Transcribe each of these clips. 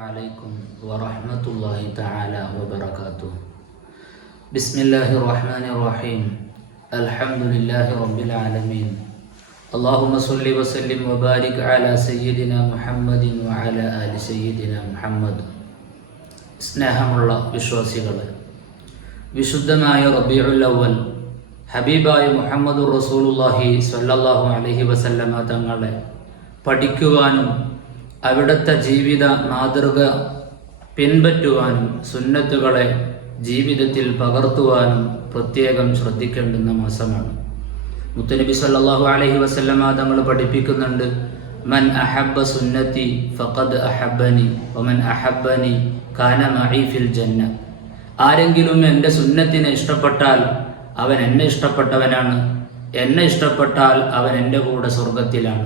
عليكم ورحمة الله تعالى وبركاته بسم الله الرحمن الرحيم الحمد لله رب العالمين اللهم صل وسلم وبارك على سيدنا محمد وعلى آل سيدنا محمد സ്നേഹമുള്ള വിശ്വാസികളെ വിശുദ്ധമായ റബീഉൽ അവൽ ഹബീബായ മുഹമ്മദ് റസൂലുള്ളാഹി സ്വല്ലല്ലാഹു അലൈഹി വസല്ലമ തങ്ങളെ പഠിക്കുവാനും അവിടുത്തെ ജീവിത മാതൃക പിൻപറ്റുവാനും സുന്നത്തുകളെ ജീവിതത്തിൽ പകർത്തുവാനും പ്രത്യേകം ശ്രദ്ധിക്കേണ്ടുന്ന മാസമാണ്. മുത്തുനബി സല്ലാഹു അലഹി വസല്ലമ തങ്ങൾ പഠിപ്പിക്കുന്നുണ്ട് മൻ അഹബ്ബ സുന്നത്തി ഫഖദ് അഹബ്ബനി ഒമൻ അഹബ്ബനി കാന മഹീഫിൽ ഫിൽ ജന്ന. ആരെങ്കിലും എന്റെ സുന്നത്തിനെ ഇഷ്ടപ്പെട്ടാൽ അവൻ എന്നെ ഇഷ്ടപ്പെട്ടവനാണ് എന്നെ ഇഷ്ടപ്പെട്ടാൽ അവൻ എന്റെ കൂടെ സ്വർഗത്തിലാണ്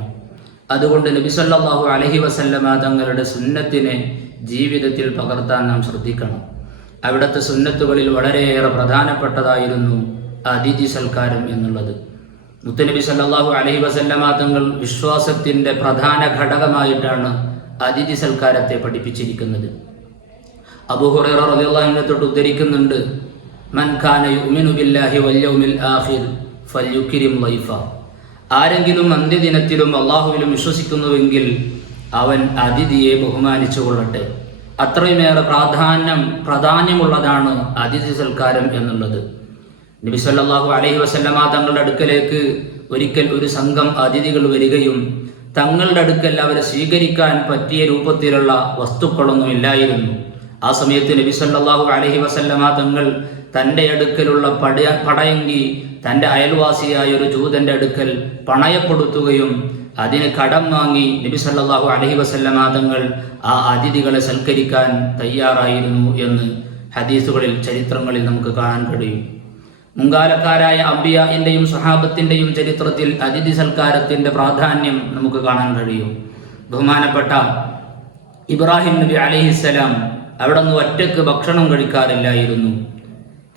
അതുകൊണ്ട് നബി സല്ലല്ലാഹു അലൈഹി വസല്ലമ തങ്ങളുടെ സുന്നത്തിനെ ജീവിതത്തിൽ പകർത്താൻ നാം ശ്രദ്ധിക്കണം. അവിടുത്തെ സുന്നത്തുകളിൽ വളരെയേറെ പ്രധാനപ്പെട്ടതായിരുന്നു അതിഥി സൽക്കാരം എന്നുള്ളത്. മുത്തനബി സല്ലാഹു അലൈഹി വസല്ലമ തങ്ങൾ വിശ്വാസത്തിന്റെ പ്രധാന ഘടകമായിട്ടാണ് അതിഥി സൽക്കാരത്തെ പഠിപ്പിച്ചിരിക്കുന്നത്. അബൂഹുറൈറ റളിയല്ലാഹു തൊട്ട് ഉദ്ധരിക്കുന്നുണ്ട് മൻ ഖാന യുമിനു ബില്ലാഹി വൽ യൗമിൽ ആഖിർ ലൈഫ. ആരെങ്കിലും അന്ത്യദിനത്തിലും അള്ളാഹുവിലും വിശ്വസിക്കുന്നുവെങ്കിൽ അവൻ അതിഥിയെ ബഹുമാനിച്ചു കൊള്ളട്ടെ. അത്രയുമേറെ പ്രാധാന്യം പ്രാധാന്യമുള്ളതാണ് അതിഥി സൽക്കാരം എന്നുള്ളത്. നബി സല്ലല്ലാഹു അലൈഹി വസല്ലമ തങ്ങളുടെ അടുക്കലേക്ക് ഒരിക്കൽ ഒരു സംഘം അതിഥികൾ വരികയും തങ്ങളുടെ അടുക്കൽ അവരെ സ്വീകരിക്കാൻ പറ്റിയ രൂപത്തിലുള്ള വസ്തുക്കളൊന്നും ഇല്ലായിരുന്നു. ആ സമയത്ത് നബി സല്ലല്ലാഹു അലൈഹി വസല്ലമ തങ്ങൾ തന്റെ അടുക്കലുള്ള പടയ പടയങ്കി തന്റെ അയൽവാസിയായ ഒരു ജൂതന്റെ അടുക്കൽ പണയപ്പെടുത്തുകയും അതിന് കടം വാങ്ങി നബി സല്ലല്ലാഹു അലൈഹി വസല്ലമ തങ്ങൾ ആ അതിഥികളെ സൽക്കരിക്കാൻ തയ്യാറായിരുന്നു എന്ന് ഹദീസുകളിൽ ചരിത്രങ്ങളിൽ നമുക്ക് കാണാൻ കഴിയും. മുൻകാലക്കാരായ അമ്പിയാന്റെയും സഹാബത്തിന്റെയും ചരിത്രത്തിൽ അതിഥി സൽക്കാരത്തിന്റെ പ്രാധാന്യം നമുക്ക് കാണാൻ കഴിയും. ബഹുമാനപ്പെട്ട ഇബ്രാഹിം നബി അലഹിസ്സലാം അവിടെ നിന്ന് ഒറ്റയ്ക്ക് ഭക്ഷണം കഴിക്കാറില്ലായിരുന്നു.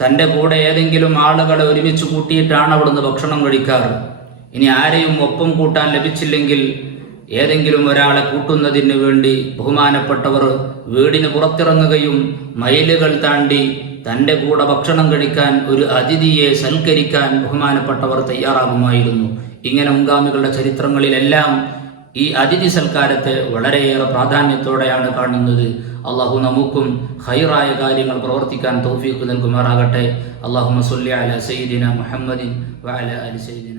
തന്റെ കൂടെ ഏതെങ്കിലും ആളുകളെ ഒരുമിച്ച് കൂട്ടിയിട്ടാണ് അവിടുന്ന് ഭക്ഷണം കഴിക്കാറ്. ഇനി ആരെയും ഒപ്പം കൂട്ടാൻ ലഭിച്ചില്ലെങ്കിൽ ഏതെങ്കിലും ഒരാളെ കൂട്ടുന്നതിന് വേണ്ടി ബഹുമാനപ്പെട്ടവർ വീടിന് പുറത്തിറങ്ങുകയും മയിലുകൾ താണ്ടി തന്റെ കൂടെ ഭക്ഷണം കഴിക്കാൻ ഒരു അതിഥിയെ സൽക്കരിക്കാൻ ബഹുമാനപ്പെട്ടവർ തയ്യാറാകുമായിരുന്നു. ഇങ്ങനെ മുൻഗാമികളുടെ ചരിത്രങ്ങളിലെല്ലാം ഈ അതിഥി സൽക്കാരത്തെ വളരെയേറെ പ്രാധാന്യത്തോടെയാണ് കാണുന്നത്. അള്ളാഹു നമുക്കും ഹൈറായ കാര്യങ്ങൾ പ്രവർത്തിക്കാൻ തൗഫീഖ് നൽകുമാറാകട്ടെ. അള്ളാഹു മസുല്ലി അല സയ്യിദിന മുഹമ്മദിൻ വഅല അലി സയ്യിദിന